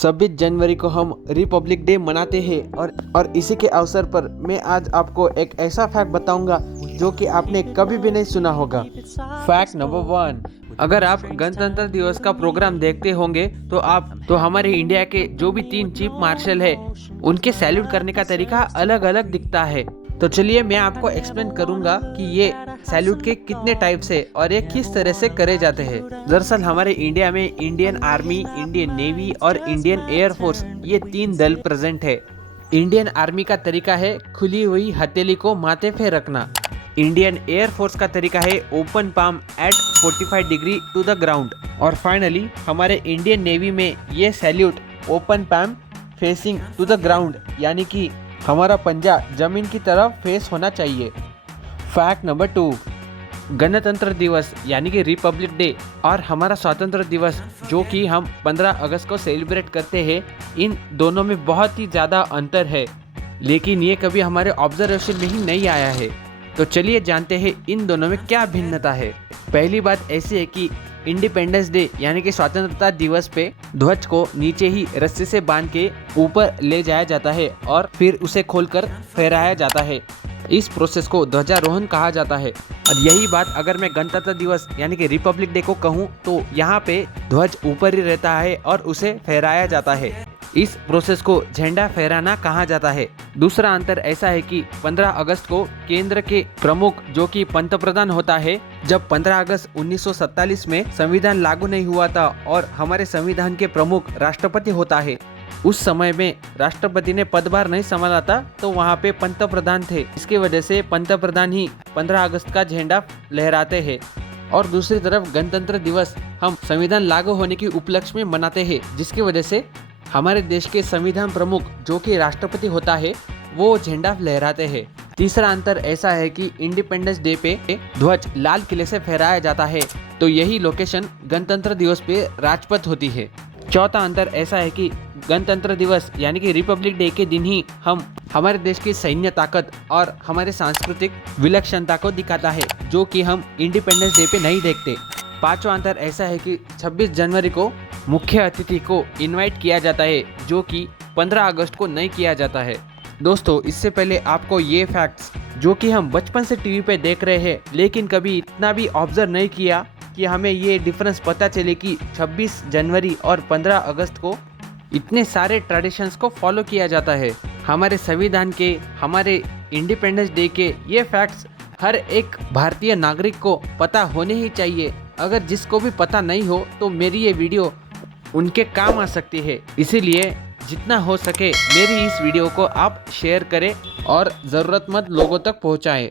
26 जनवरी को हम Republic day मनाते हैं और इसी के अवसर पर मैं आज आपको एक ऐसा फैक्ट बताऊंगा जो कि आपने कभी भी नहीं सुना होगा। फैक्ट नंबर 1, अगर आप गणतंत्र दिवस का प्रोग्राम देखते होंगे तो हमारे इंडिया के जो भी 3 चीफ मार्शल है उनके सैल्यूट करने का तरीका अलग अलग दिखता है। तो चलिए मैं आपको एक्सप्लेन करूंगा कि ये सैल्यूट के कितने टाइप्स है और ये किस तरह से करे जाते हैं। दरअसल हमारे इंडिया में इंडियन आर्मी, इंडियन नेवी और इंडियन एयर फोर्स ये 3 दल प्रेजेंट है। इंडियन आर्मी का तरीका है खुली हुई हथेली को माथे पे रखना। इंडियन एयर फोर्स का तरीका है open palm at 45 degree to the ground. और फाइनली हमारे इंडियन नेवी में ये salute open palm facing to the ground, यानी कि हमारा पंजा जमीन की तरफ फेस होना चाहिए। फैक्ट नंबर 2, गणतंत्र दिवस यानी कि रिपब्लिक डे और हमारा स्वतंत्र दिवस जो कि हम 15 अगस्त को सेलिब्रेट करते हैं, इन दोनों में बहुत ही ज़्यादा अंतर है, लेकिन ये कभी हमारे ऑब्जर्वेशन में ही नहीं आया है। तो चलिए जानते हैं इन दोनों में क्या भिन्नता है। पहली बात ऐसी है कि इंडिपेंडेंस डे यानी कि स्वतंत्रता दिवस पे ध्वज को नीचे ही रस्सी से बांध के ऊपर ले जाया जाता है और फिर उसे खोलकर फहराया जाता है। इस प्रोसेस को ध्वजारोहण कहा जाता है। और यही बात अगर मैं गणतंत्र दिवस यानी कि रिपब्लिक डे को कहूँ तो यहाँ पे ध्वज ऊपर ही रहता है और उसे फहराया जाता है। इस प्रोसेस को झंडा फहराना कहा जाता है। दूसरा अंतर ऐसा है कि 15 अगस्त को केंद्र के प्रमुख जो कि पंतप्रधान होता है, जब 15 अगस्त 1947 में संविधान लागू नहीं हुआ था और हमारे संविधान के प्रमुख राष्ट्रपति होता है, उस समय में राष्ट्रपति ने पदभार नहीं संभाला था, तो वहाँ पे पंतप्रधान थे। इसकी वजह से पंतप्रधान ही 15 अगस्त का झंडा लहराते हैं। और दूसरी तरफ गणतंत्र दिवस हम संविधान लागू होने की उपलक्ष्य में मनाते हैं, जिसकी वजह से हमारे देश के संविधान प्रमुख जो कि राष्ट्रपति होता है वो झंडा लहराते हैं। तीसरा अंतर ऐसा है कि इंडिपेंडेंस डे पे ध्वज लाल किले से फहराया जाता है, तो यही लोकेशन गणतंत्र दिवस पे राजपथ होती है। चौथा अंतर ऐसा है कि गणतंत्र दिवस यानी कि रिपब्लिक डे के दिन ही हम हमारे देश की सैन्य ताकत और हमारे सांस्कृतिक विलक्षणता को दिखाता है, जो कि हम इंडिपेंडेंस डे पे नहीं देखते। पांचवा अंतर ऐसा है कि 26 जनवरी को मुख्य अतिथि को इनवाइट किया जाता है, जो कि 15 अगस्त को नहीं किया जाता है। दोस्तों, इससे पहले आपको ये फैक्ट्स जो कि हम बचपन से टीवी पे देख रहे हैं लेकिन कभी इतना भी ऑब्जर्व नहीं किया कि हमें ये डिफरेंस पता चले कि 26 जनवरी और 15 अगस्त को इतने सारे ट्रेडिशंस को फॉलो किया जाता है। हमारे संविधान के, हमारे इंडिपेंडेंस डे के ये फैक्ट्स हर एक भारतीय नागरिक को पता होने ही चाहिए। अगर जिसको भी पता नहीं हो तो मेरी ये वीडियो उनके काम आ सकती है। इसीलिए जितना हो सके मेरी इस वीडियो को आप शेयर करें और ज़रूरतमंद लोगों तक पहुंचाएं।